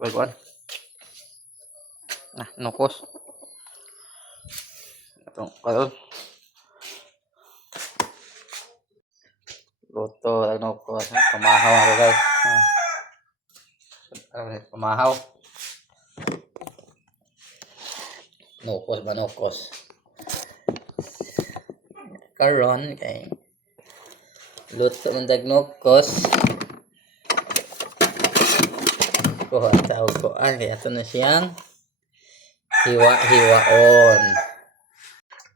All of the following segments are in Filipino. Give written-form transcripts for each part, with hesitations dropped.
Baguan. Nah, nukos. Itong karon. Luto ang nukos. Pamahaw ako guys. Pamahaw. Nukos ba nukos? Karon kay luto ng dagnokos. Kuha tawag ko kaya ito na siyang hiwa-hiwaon.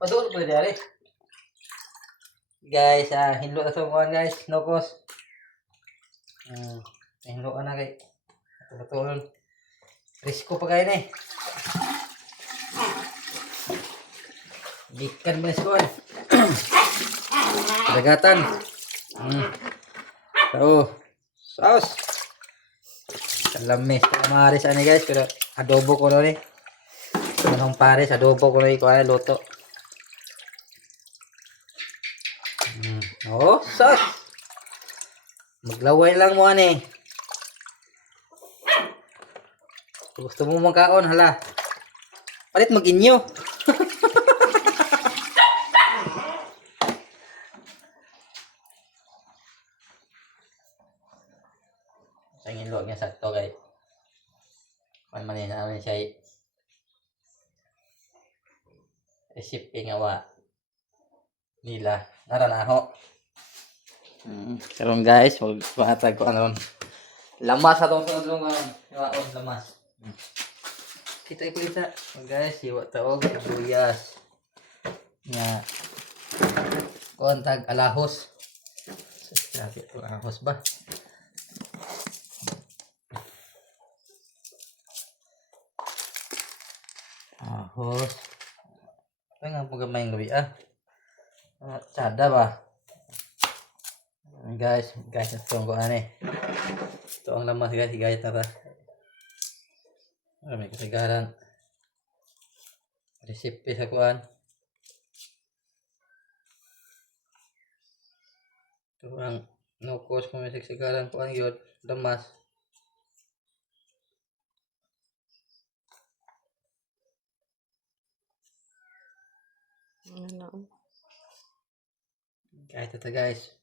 Padul ko dari. Guys, hinlo na sa kuhan guys, nokos. Hinlo na kay betul. Risko pa kayo ni. Gikan ba kuhan? Dagatan. Tahu. Saus. Lamis kamaris ani guys, pero adobo ko na ni. Anong pares adobo ko na ko luto. Oh, sus. Maglaway lang mo ani. Gusto mo magkaon hala. Palit mag-inyo. Sangin luwag niya sakto guys. Man namin siya recipe nga wa nila naranaho. Karon guys, magpatag ko anon. Lamas atong sunod ng lamas. Kita guys, iwa taog sibuyas. Nga kontag alahos. Sabi ko alahos ba? Ahos. Ito nga po gamay ng gabi tsada ba? Guys, ito ang kuhan ito ang lamas guys, higayat na ta. May kasigaran recipe sa kuhan. Ito ang nukos kung may kasigaran kuhan yun, lamas. Kahit ito guys.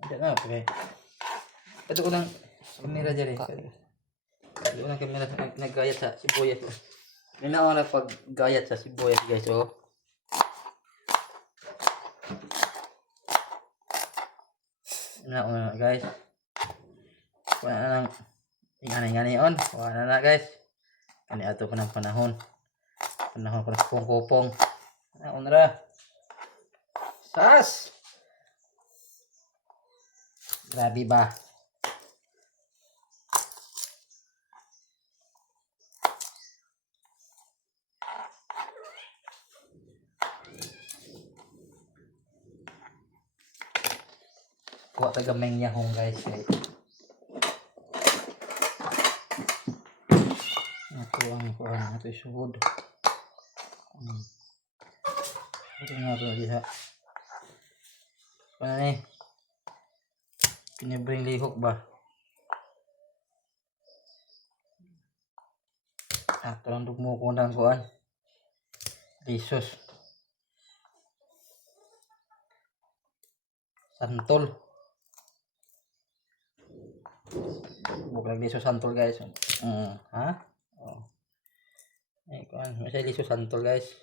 Hindi na, okay. Ito ko ng kamera dyan ito ko ng kamera naggayat sa sibuyas. Hindi na ako nagpag-gayat sa sibuyas guys. So, na ako guys. Wala na lang ingani on. Wala na guys. Kani ato ko ng panahon. Panahon ko ng kupong-kupong. Naon ra. Sas! Grabe ba? Kuha tagamay niya hong guys. Ito ang kuha. Ito yung sugod. Ito nga ito diha. Ano eh? Pinibring lihok ba? Ito lang dugmo ko ng kuhan. Lisos. Santol. Buklag lisos santol guys. Ha? Oh. Ay kuhan. Masaya lisos santol guys.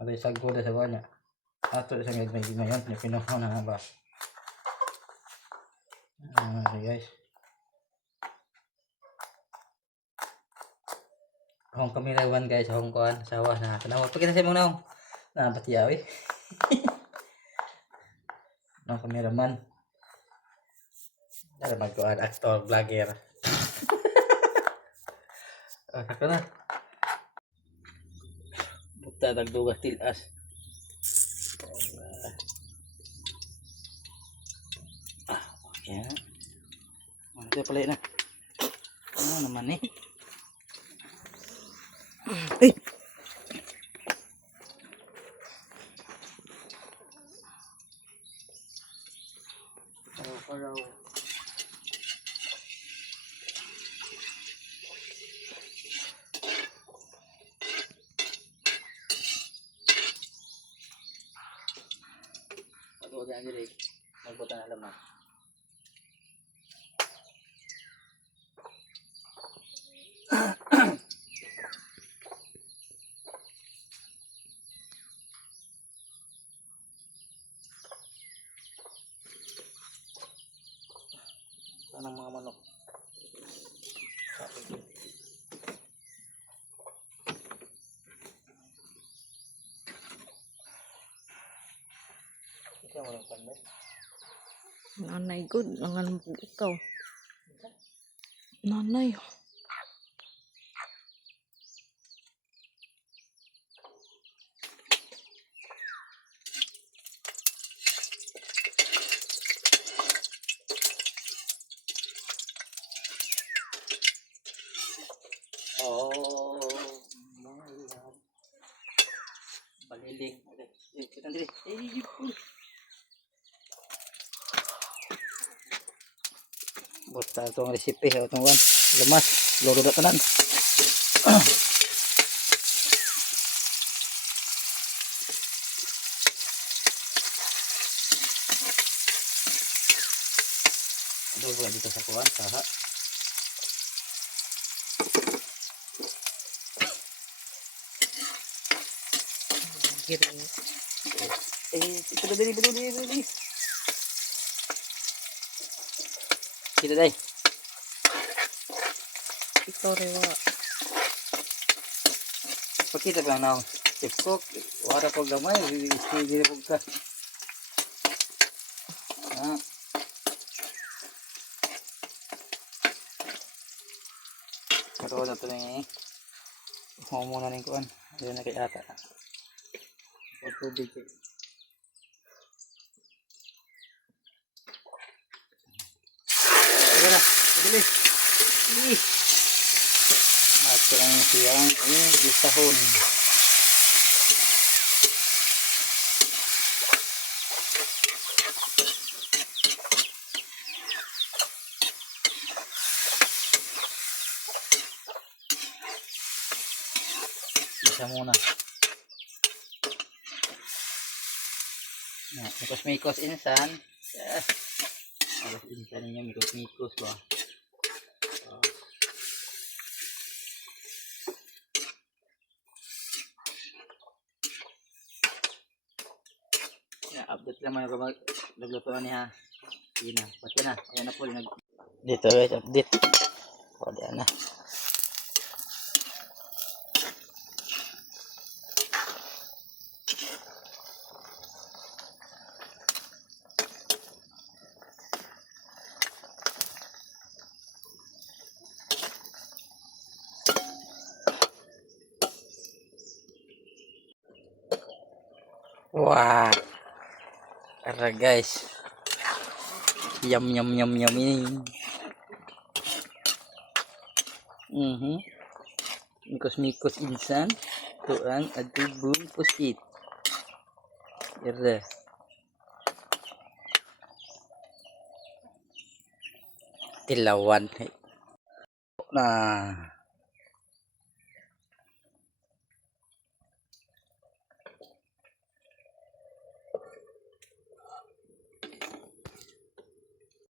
Ito yung sagod sa kuhan niya. Ato isang gagmay-gimay yun. Pinuhaw na nga ba? Guys. Hong kamera 1 guys. Hong kuhan. Sawa na. Tanawag. Pagkita sa mong na hong. Napatiyaw eh. Hong kamera man. Dala magkuhan. Actor, vlogger. Ako na. Bukta dagdugas tilas. Okay na. Ito pala na. Ano naman eh. Ay! Paraw. diri magbuta na laman. Anong mga manok? Ikaw mo lang panday. Nanay good, nangan mo ikaw. Nanay. Oh, my love. Baliling. Okay. Kita diri. Basta itong resipe sa itong one. Lemas. Loro na tanan. Ito pula dito sa kuwan. Saha. Giring. Ito diri. Kita day. Ito rewa. Pakita pa na tipkok. Wara ko gamay. Dili po ka. Ah. Pero na ito ni humo muna rin kuan. Ayun na kay ata. Tubig. Ayun na. Bilis. Bilis. Ito ang siyang gisahon. Isa muna. Mikos-mikos insan. Yes. Alas insan niya mikos-mikos ba. Update naman yung naglutuan niya. Yun na. Ba't yan na? Ayan na po. Dito guys, update. O, diyan na. Wah. Tara guys. Yum ini. Mikos insan. Tuang adubung pusit. Ira. Tilawan. Nah.